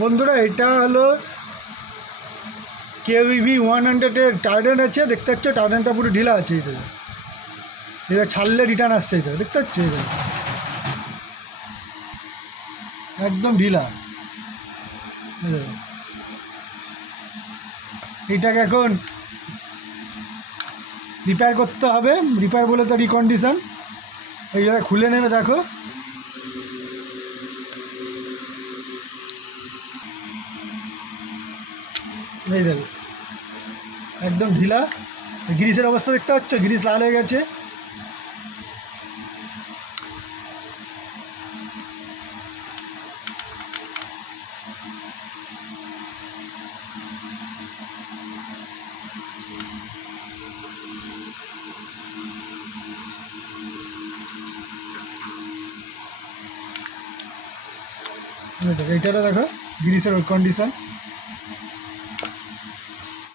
বন্ধুরা এটা হলো কেউইভি 100-এর টার্ডেন আছে, দেখতে পাচ্ছ টার্ডেনটা পুরো ঢিলা আছে। এটা ছাড়লে রিটার্ন আসছে, এটা দেখতে পাচ্ছ, এটা একদম ঢিলা। এইটাকে এখন রিপেয়ার করতে হবে, রিপেয়ার বলে তো রিকন্ডিশন। এই জায়গায় খুলে নেবে, দেখো এই দেখো একদম ঢিলা। গ্রিসের অবস্থা দেখতে পাচ্ছ, গ্রিস লাল হয়ে গেছে। এইটাটা দেখো গ্রিসের কন্ডিশন।